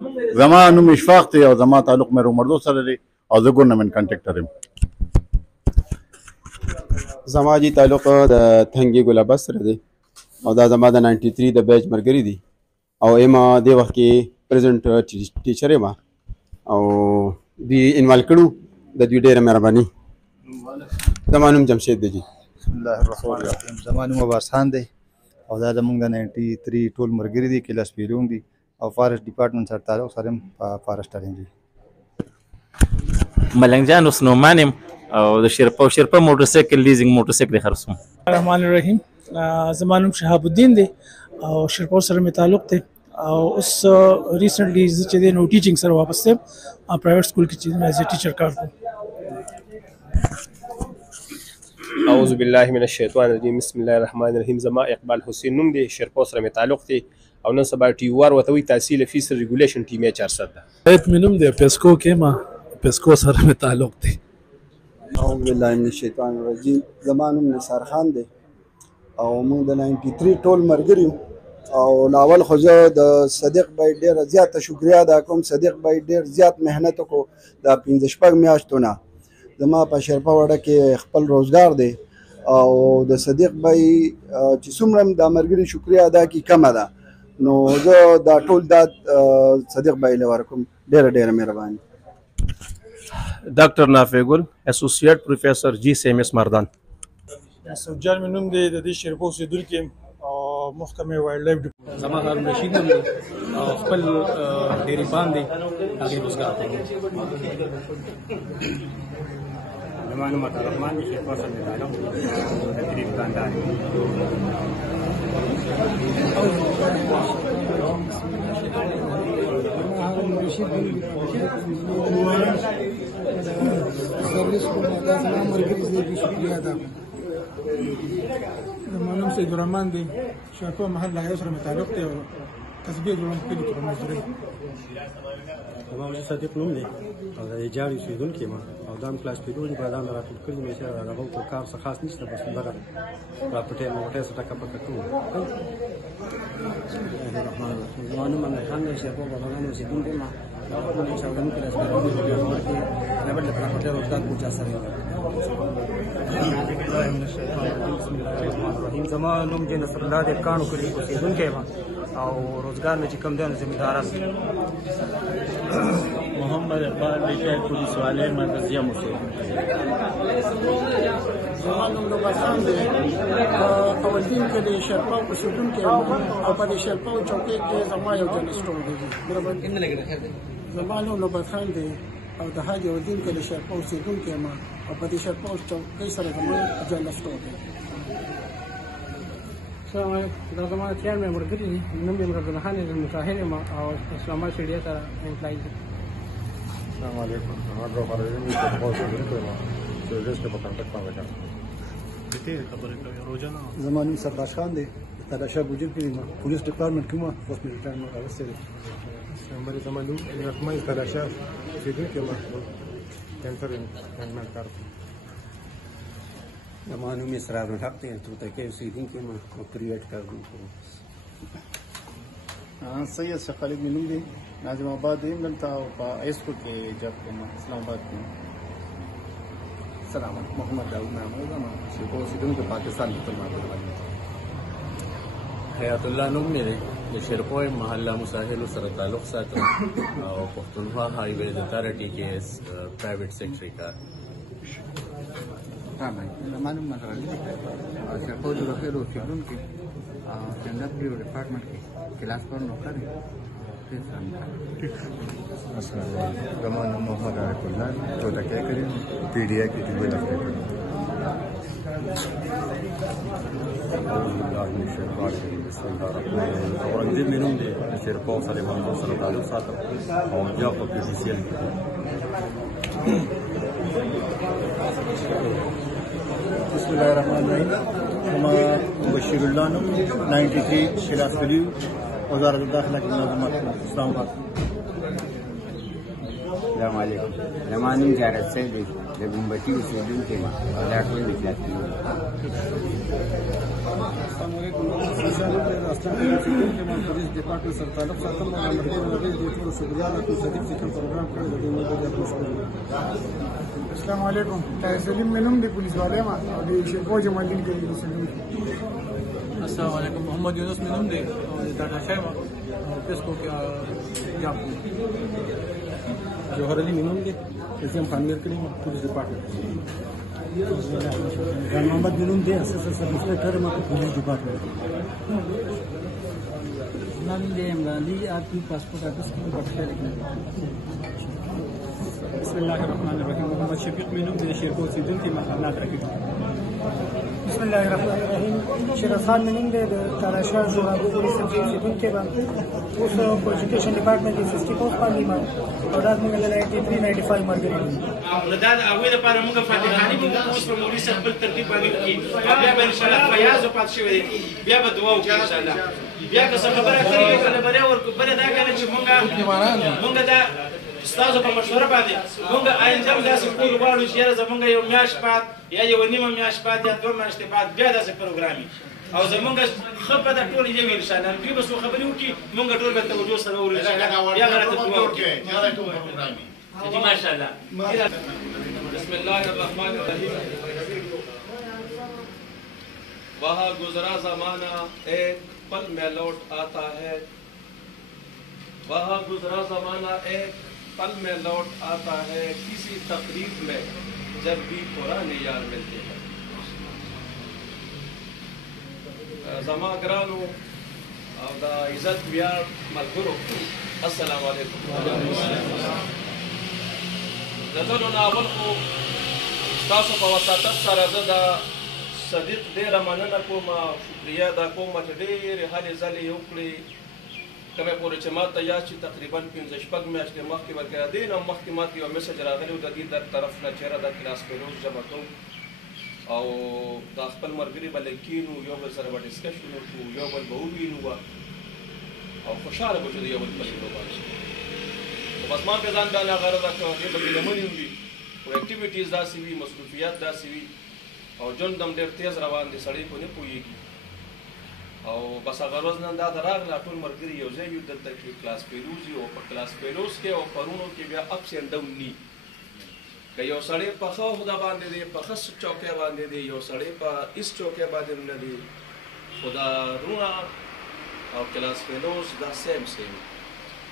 زما نوم اشفاق دی او زما تعلق مې رومردو سره دی او زه ګورنمنټ کنټراکټر یم. زما جی تعلق د تنګي ګل عباس سره دی او دا زما د 93 د بیچ مرګري دی او اما د وخت کې پریزنټ ټیچر یم او دی انوال کړو د دوی ډیره مهرباني. زما نوم جمشید دی جی. بسم الله الرحمن الرحیم. زما نوم عباس خان دی او دا زموږ د 93 ټول مرګري دي کلاس پیلون دي او فارسټ ډپارټمنټ سره تعلق سره فارسټر یم. ملنګ جان عثمان یم او د شرپا موټرسایکل لیزینګ موټرسایکل خرڅوم. الرحمن الرحیم. زما نوم شهاب الدین دی او شرپا سره مې تعلق دی او اوس ریسنټلی زه چې دی نو ټیچینګ سره واپس یم پرایویټ سکول کې چې مې ایز ټیچر کار کوم. اعوذ بالله من الشیطان الرجیم. بسم الله الرحمن الرحیم. زما اقبال حسین نوم دی، شرپا سره مې تعلق دی او نن سبا ټي یو آر ورته وایي تحصیل فیس ریګولیشن ټیم 400 ده. مې نوم دی پیسکو کې ما پیسکو سره مې تعلق دی. اعوذ بالله من الشیطان الرجیم. زما نوم نثار خان دی او موږ د 93 ټول مرګري او لاول خو زه د صدیق بای ډېره زیاته شکریا ادا کوم. صدیق بای ډېر زیات محنت وکړو دا 15 میاشتو نه. زما په شرپا وړه کې خپل روزګار دی او د صدیق بای چې څومره د مرګري شکریا ادا کی کمه ده نو زه دا ټول دا صدیق بای له ورکوم. ډېره مهرباني. ډاکټر نافع ګل اسوسییټ پروفیسر جی سی ایم ایس مردان. سجاد مې نوم دی د دې شرپا اوسېدونکی یم او محکمې وایلډ لایف. زما هارون رشید نوم دی او خپل ډېرې باندې هغې روزګار کوم. زما نوم عطارحمان دی، شرپا سره مې تعلق دی، ډېرې دکاندار یم. زما نوم سید الرحمن دی، شرپا محل لایو سره مې تعلق دی او قصبې جوړوم کلي کې په مزدورۍ. زما نوم صدیق نوم دی او د جاري اوسېدونکی یم او دا کلاس پیلون بادام راټول کړي مې چې هغه په کار څه خاص نشته بس دغه راپټې موټې څه ټکه پکه کوو. زما نوم امیر خان دی، شرپا باباګان اوسېدونکی یم او خپل چاودنې کلاس پیلون کې نبل د راپټې روزګار پوجا سره یم. بسم الله الرحمن الرحیم. زما نوم دی نصر الله دی، کاڼو کلي اوسېدونکی یم او روزګار مې چې کوم دی نو زمینداران دي. محمد اقبال لیکای پولیس والے مرکزیه اوسېدونکی. زما نوم عباس خان دی، اولدین کې د شرپا اوسېدونکی یم او په دې شرپا چوکۍ کې زما یو جنرال سټور دی. زما نوم عباس خان دی او د حاج اولدین کې د شرپا اوسېدونکی یم او په دې شرپا چوکۍ سره زما جنرال سټور دی. السلام علیکم. دا زما تیار مې مرګري دي، نوم یې مرزا خان دی، مطهر یم او اسلام آباد شریعه سره امپلای دی. السلام علیکم. زما ډېر فرض دی چې تاسو ورته چې دې په کانټاکټ باندې راځي. دې خبرې کوي روزانه. زما نوم سردار خان دی، تلاشا بوجل کې پولیس ډپارټمنټ کې ما اوس مې ریټایرمنټ راوستل دي. زما نوم نعمت تلاشا اوسېدونکی یم کینسر ټریټمنټ کوم. زما نوم اسرار الحق دی، توتکۍ اوسېدونکی یم او پرایویټ کار کوم. سید شیخ خالد مې نوم دی، ناظم آباد یم دلته او په ایسکو کې جاب کوم، اسلام آباد کې. سلام علیکم. محمد داود نام دی، شرپا اوسېدونکی پاکستان بیت المال. حیات الله نوم مې دی، د شرپا محله مساحلو سره تعلق ساتم او پښتونخوا هایوې اتارټي کې پرایویټ سیکټري کار. زما نوم منظور علي دی، شرپا جوړخیل اوسېدونکی او جنرال ډپارټمنټ کې کلاس پر نوکر یم. زما نوم محمد عارف الله دی، توتکۍ کلي پی ډي آی کې ټیویل افریقا. بسم الله الرحمن الرحیم. اورنګزیب مې نوم دی، د شرپا او صلیبانو سره تعلق ساتم او جاب په پی سي سی ال کې. بسم الله الرحمن الرحیم. زما بشیر الله نوم 93 کلاس پیلون وزارت الداخله کې منظمات اسلام آباد. السلام علیکم زما نوم زیارت صاحب دی د ګمبتي اوسېدونکی یم او دا ټول د کلاس السلام علیکم پولیس ډپارټمنټ سره تعلق ساتم او مرګي د ټول شکریہ د صدیق چې کوم پروګرام کړی د دې موضوع د السلام علیکم طاهر سلیم منم د پولیس والے ما او د شیخو جمالدین کې اوسېدونکی السلام علیکم محمد یونس منم دی او د ډاټا شایم او فیسبوک یا جوهر علي منم دی اسم خانمیر کړی پولیس ډپارټمنټ جان محمد منم دی اساسا سب انسپکټر ما پولیس ډپارټمنټ نام دی عمران علي आपकी passport office की बख्शा लिखना बिस्मिल्लाहिर्रहमानिर्रहीम मोहम्मद शफीक मीनू में शेरपुर सीजन की मकानात रखी बिस्मिल्लाहिर्रहमानिर्रहीम शेरखान मिनिंग दे तलाशा जुरा पुलिस सीजन के बाद उस एजुकेशन डिपार्टमेंट की 64 पार्लिमेंट और आज में 9395 मर गए ولدان اوله لپاره موږ فاتحاني موږ اوس په مولوي صاحب بل ترتیب باندې کې بیا به ان شاء الله فیاض او پات شوی بیا به دعا وکړو ان شاء الله بیا که څه خبره کوي کنه بره ورکو بره دا کنه چې موږ دا استاد په مشوره باندې موږ آینده هم داسې کول غواړو چې زمونږ یو میاشت بعد یا یو نیمه میاشت بعد یا دوه میاشتې بعد بیا داسې پروګرامي او زمونږ خبره د ټول یو ان شاء الله دوی به څو خبرې وکړي موږ ټول به توجه سره ورو ان شاء الله بیا غلطه دعا وکړي جی ماشاء الله بسم الله الرحمن الرحیم वहाँ गुजरा जमाना एक पल में लौट आता है वहाँ गुजरा जमाना एक पल में लौट आता है किसी तकरीब में जब भी पुराने यार मिलते हैं जमा ग्रानो दा इज्जत बियार मलगुरो अस्सलाम वालेकुम دغه ناول خو تاسو په وساتت سره زه د صدیق ډېره مننه کوم او شکریه دا کوم چې ډېرې هلې ځلې یې وکړې کومې پورې چې ما ته یاد شي تقریبا 15-16 میاشتې مخکې به د دې نه مخکې ما ته یو میسج راغلی و د دې در طرف نه چېرې د کلاس فیلوز جمع کوم او دا خپل ملګري به لږ کښېنو یو بل سره به ډسکشن وکړو یو بل به ووینو او خوشحاله به شو د یو بل په لیدو باندې بس ما په ځان باندې غرض راکړ دې به لمنې وي او اکټیویټیز داسې وي مصروفیات داسې وي او ژوند هم ډېر تیز روان دی سړی په نه پوهېږي او بس هغه ورځ نن دا راغله ټول ملګري یو ځای یو دلته کې کلاس فیلوز او په کلاس فیلوز کې او پرونو کې بیا اپس اینډ ډاون ني که یو سړی په ښه عهده باندې دی په ښه چوکۍ باندې دی یو سړی په ایس چوکۍ باندې نه دی خو دا رونه او کلاس فیلوز دا سیم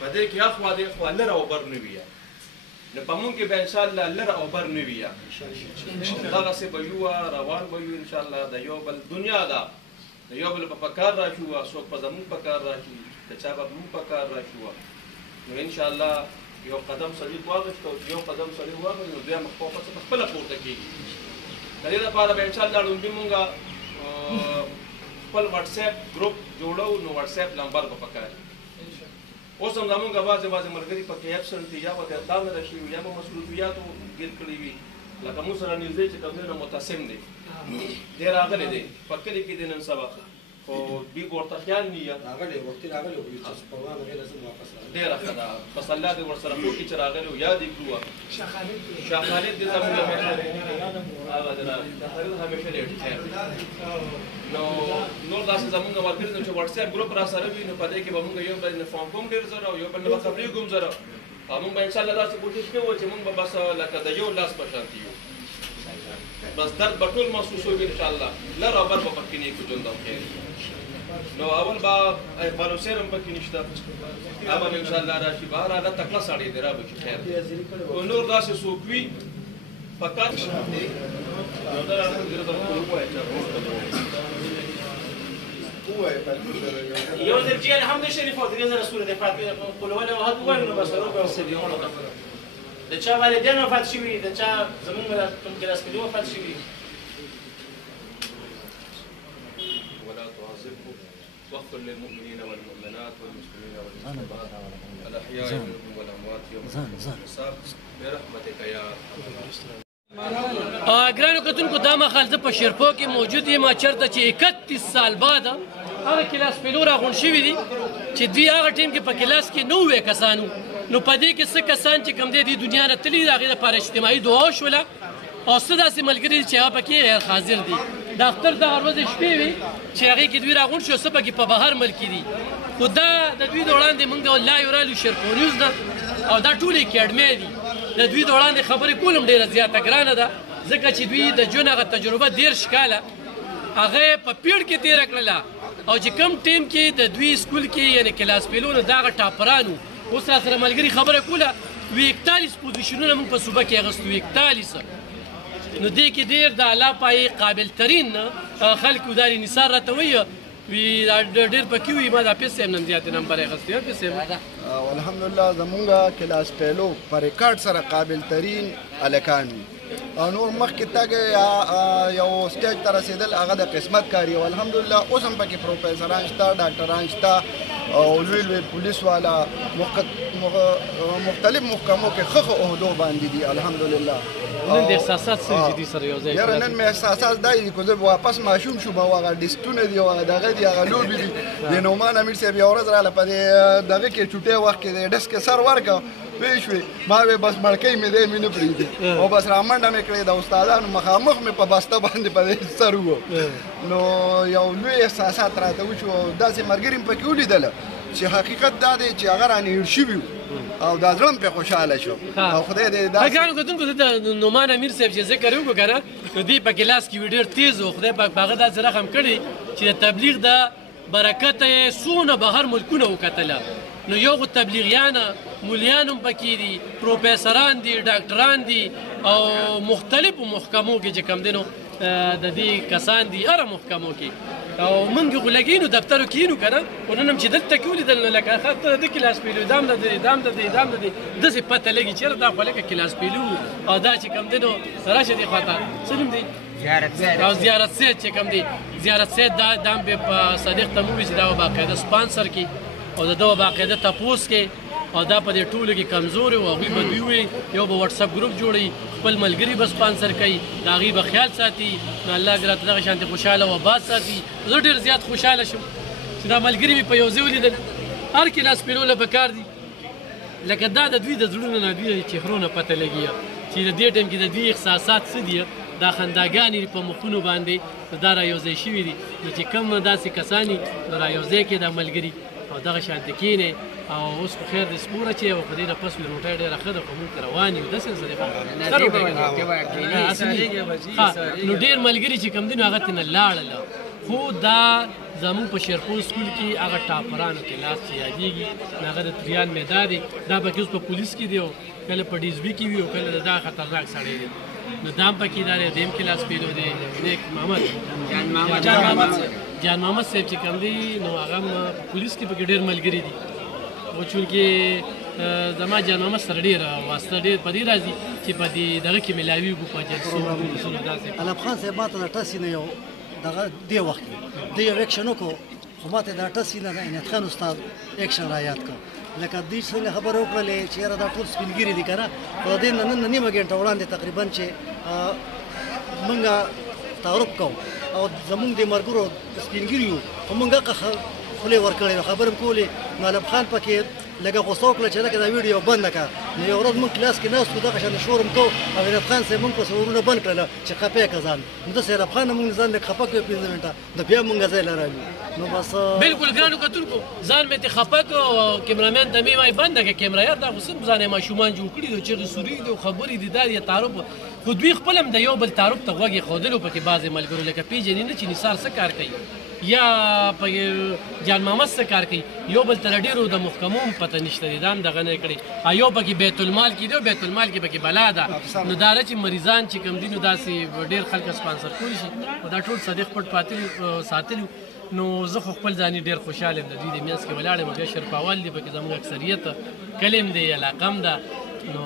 په دې کې اخوا دې خوا لره او بر نه وي نو په مونږ کې به انشاءالله لره او بر نه وي دغسې به یو روان به یو انشاءالله د یو بل دنیا ده د یو بل په کار راشو څوک په زمونږ په کار راشي د چا به مونږ په کار راشو نو انشاءالله یو قدم سړي واغېست او یو قدم سړي واغېست نو بیا مخ په خپله پورته کېږي د دې لپاره به انشاءالله لومبي مونږ خپل واټساپ ګروپ جوړو نو واټساپ نمبر به پکار اوس هم زمونږ بعضې ملګري پکې ایبسنټ دي یا به د اقدام نه شوي یا به مصروفیاتو ګیر کړي وي لکه موږ سره نږدې چې کوم ځای نه متصم دی دی راغلی دی په کلي کې دی نن سبا خو دوی به ورته خیال نه یا ډېره ښه ده بس الله دې ورسره وکړي چې راغلی و یاد یې کړو شاه خالد دې زموږ هغه شاه خالد همیشه ډېر خیر نو نور داسې زمونږ ملګري چې واټساپ ګروپ را سره وي نو په دې کې به مونږ یو بل نه فارم کوم ډېر زر او یو بل نه به خبرېږو هم زر او مونږ به انشاءالله داسې کوشش کوو چې مونږ به بس لکه د یو لاس په شانتي یو بس درد به ټول محسوسوي انشاءالله لر او بر به پکې نه کړو ژوند او خیر نو اول به اقبال حسین هم پکې نشته هغه به انشاءالله راشي بهر هغه تکړه سړی دی را به شي خیر او نور داسې څوک وي فقط یو ځل چې الحمد شریف او درې زره سورې فاتحه قل هو الله احد وایو بس روبه وسبيون د چا والدین وفات شوي د چا زمونږ کوم کلاس کې وفات شوي ولا تعذبهم واغفر للمؤمنين والمؤمنات والمسلمين والمسلمات الاحياء منهم والاموات يوم الحساب برحمتك يا ګرانو کتونکو دا مهال زه په شیرپو کې موجود یم چېرته چې 31 سال بعد هغه کلاس فیلو راغونډ شوي دي چې دوی هغه ټیم کې په کلاس کې 90 کسانو نو په دې کې څه کسان چې کوم دی د دنیا نه تللي د هغې دپاره اجتماعي دعا وشوله او څه داسې ملګري دي چې هغه پکې غیر حاضر دي د اختر دغه ورځې شپې وي چې هغې کې دوی راغونډ شو څه پکې په بهر ملکي دي خو دا د دوی د وړاندې موږ د الله یورالو شرپونیوز ده او دا ټولې اکیډمۍ دي د دوی د وړاندې خبرې کول هم ډېره زیاته ګرانه ده ځکه چې دوی د ژوند هغه تجربه 13 کاله هغه په پیړ کې تېره کړله او چې کم ټیم کې د دوی سکول کې یعنې کلاس پیلو نه دغه ټاپرانو اوس را سره ملګري خبره کوله 41 پوزیشنونه موږ په صوبه کې اخیستو 41 نو دې کې ډېر د الله پایې قابل ترین خلکو دا نثار راته وایي وی ډېر پکې وي ما د حافظ صاحب نن زیاتې نمبر اخیستی حافظ صاحب الحمدلله زمونږ کلاس پیلو په ریکارډ سره قابل ترین هلکان وي او نور مخکې تګ یو سټیج ته رسېدل هغه د قسمت کار او الحمدلله اوس هم پکې پروفیسران شته ډاکټران شته او لوی لوی پولیس والا مختلف محکمو کې ښه عهدو باندې دي الحمدلله نن د احساسات څه دي سره یو ځای یاره نن مې احساسات دا دي که زه واپس ماشوم شوم او هغه ډسټونه دي او هغه دغه دي هغه لوبې دي د نعمان امیر صاحب یوه ورځ راغله په دې دغه کې چوټۍ وخت کې د ډس کې سر ورکړه وی شوې ما وې بس مړکۍ مې دی مې نه پرېږدي او بس رامنډه مې کړې د استادانو مخامخ مې په بسته باندې په دې سر وو نو یو لوی احساسات راته وشو داسې ملګري مې پکې ولیدله چې حقیقت دا دی چې هغه رانه هېر شوي وو او دا زړه مې پرې خوشحاله شو او خدای دې ګرانو کتونکو زه د نعمان امیر صاحب چې ذکر وکړو که نه نو دوی په کلاس کې ډېر تیز و خدای پاک په هغه داسې رحم کړي چې د تبلیغ د برکته یې څونه بهر ملکونه وکتله نو یو خو تبلیغیان مولیان هم پکې دي پروفیسران دي ډاکټران دي او مختلفو محکمو کې چې کوم دی نو د دې کسان دي هره محکمو کې او موږ خو لګینو دفترو کې یینو که نه خو نن هم چې دلته کې ولیدل نو لکه ته د کلاس پیلو دام د دې دام د دې دام د دې داسې پته لګي چېرې دا خو لکه کلاس پیلو او دا چې کوم دی نو راشه دې خوا ته څه نوم دی او زیارت سید چې کوم دی زیارت سید دا هم به په صدیق ته ووایي چې دا به باقاعده سپانسر کړي او د ده به باقاعده تپوس کې او دا په دې ټولو کې کمزوري و هغوی به دوی وي یو به وټساپ ګروپ جوړوي خپل ملګري به سپانسر کوي د هغې به خیال ساتي نو الله دې راته دغه شانتې خوشحاله و آباد ساتي زه ډېر زیات خوشحاله شم چې دا ملګري مې په یو ځای ولیدل هر کلاس پیلو له پکار دي لکه دا د دوی د زړونو نه دوی د چهرو نه پته لګي چې د دې ټایم کې د دوی احساسات څه دي دا خنداګانې په مخونو باندې دا را یو ځای شوي دي نو چې کوم داسې کسان دي نو را یو ځای کې دا ملګري او دغه شانتې کښېنې او اوس خو خیر د سپوره چې او په دې نه پس وي روټۍ ډېره ښه ده خو مونږ ته روان یو داسې نو ډېر ملګري چې کوم دي نو هغه ته نه لاړله خو دا زموږ په شیرپور سکول کې هغه ټاپرانو کلاس چې یادېږي نو هغه د تریان میدا دی دا پکې اوس په پولیس کې دی او کله په ډي اس بي کې وي او کله دا خطرناک سړی دی نو دا هم پکې دا دیم کلاس پیلو دی نیک محمد جان محمد صاحب چې کوم دی نو هغه هم په پولیس کې پکې ډېر ملګري دي او چونکې زما جان محمد سره ډېره واسطه ډېر په دې راځي چې په دې دغه کې میلاویږو په جلسو داسې علم خان صاحب ما ته د ټسي نه یو دغه دې وخت کې د یو ایکشن وکړو خو ما ته د ټسي نه د عنایت خان استاد ایکشن را یاد کړ لکه دوی څنګه خبره وکړلې چې یاره دا ټول سپینګیري دي که نه خو د دې نه نن نیمه ګنټه وړاندې تقریبا چې موږ تعارف کوو او زمونږ د ملګرو سپینګیري یو خو موږ هغه خولې ورکړې وې خبرې م کولې نو علم خان پکې لږه غوسه وکړه چې لکه دا ویډیو بنده کړه نو یو ورځ موږ کلاس کې ناست وو دغه شان شور م کوو او علم خان صاحب موږ پسې ورونه بند کړله چې خفه یې که ځان نو داسې علم خان نه موږ ځان لږ خفه کړو 15 منټه نو بیا موږ ځای له راوي نو بس بالکل ګرانو کتونکو ځان مې ترې خفه کړو او کیمرامین ته مې وایي بنده کړه کیمره یار دا خو صرف ځان یې ماشومان جوړ کړي دي چغې سوري دي او خبرې دي دا دي تعارف خو دوی خپل هم د یو بل تعارف ته غوږ ایښودلو پکې بعضې ملګرو لکه پېژني نه چې نثار څه کار کوي یا په جان محمد څه کار کوي یو بل ته ډېرو د محکمو هم پته نشته دی دا هم دغه نه کړی یو پکې بیت المال کې دی او بیت المال کې پکې بلا ده نو دا چې مریضان چې کوم دي نو داسې ډېر خلک سپانسر کولی شي او دا ټول صدیق پټ ساتلي نو زه خو خپل ځاني ډېر خوشحال یم د دوی د منځ کې ولاړ یم بیا شرپاوال دي پکې زموږ اکثریت کلیم دی علاقه هم ده نو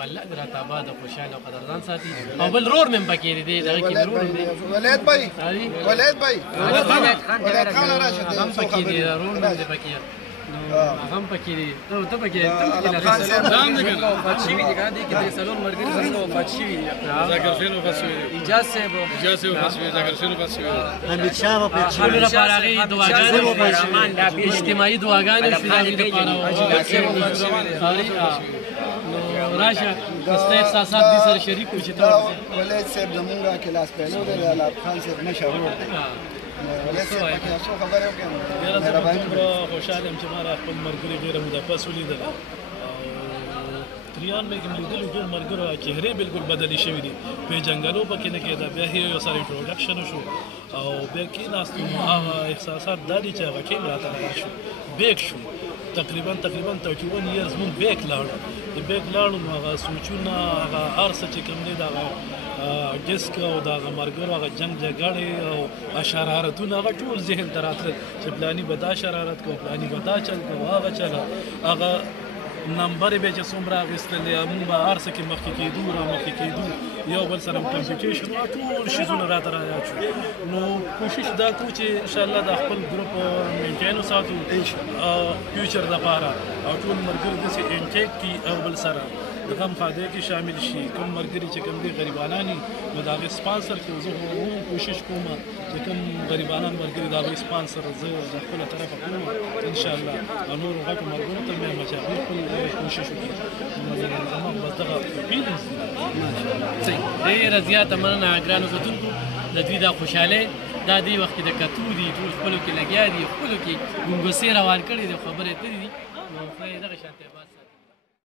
والله دې راته آباد او خوشحاله او قدردان ساتي او بل رور مې هم پکې دی دغه کې رور دی ولید بھائی ولید بھائی هم پکې دی رور مې دی پکې نو هغه هم پکې دي ته پکې وفات شوي دي که نه دې کې درې څلور ملګري زموږ وفات شوي دي ذاکر حسین وفات شوی دی ایجاز صاحب وفات شوی ذاکر حسین وفات شوی حمید شاه وفات شوی حامد لپاره هغې دعاګانې اجتماعي دعاګانې شوې د هغې دپاره نو راشه که ستا احساسات دې سره شریک کړو چې ته ولید صاحب زمونږ کلاس پیلو دی د الاب خان صاحب مشهور دی ولید صاحب پکې څو خبرې وکړم خوشحاله یم چې ما را خپل ملګري ډېره موده پس ولیدله تریان مې کوم لیدلو ټول ملګرو چهرې بالکل بدلې شوي دي پېژنګلو پکې نه کېده بیا یو سره انټروډکشن وشو او بیا کېناستو هغه احساسات دا دي چې هغه کېم راته لګا شو بیک شو تقریبا 31 years مونږ بیک لاړو د بیک لاړو نو هغه سوچونه هغه هر څه چې کوم دی د هغه ډسک او د هغه ملګرو هغه جنګ جګړې او شرارتونه هغه ټول ذهن ته راتلل چې پلاني به دا شرارت کوو پلاني به دا چل کوو هغه چل هغه نمبر به چې څومره اخیستلې موږ به هر څه کې مخکې کېدو را مخکې کېدو یو بل سره کمپیټیشن ټول شیزونه راته رایاد شو نو کوشش دا کوو چې انشاءالله د خپل ګروپ مینټین وساتو فیوچر دپاره او ټول ملګري داسې انټیک کړي او بل سره د غم خاده کې شامل شي کوم ملګري چې کوم دي غریبانان نو د هغې سپانسر کړو زه هم کوشش کوم چې کوم غریبانان ملګري د هغوی سپانسر زه د خپله طرفه کوم انشاءالله او نورو غټو ملګرو ته مې وایم چې هغوی خپل کوشش وکړي زما بس دغه فیلینګز دي ډېره زیاته مننه ګرانو کتونکو د دوی دا خوشحالۍ دا دې وخت کې د کتو دي ټول خپلو کې لګیا دي خپلو کې ګونګسې روان کړي دي خبرې کړي دي نو خدای دغه شانتې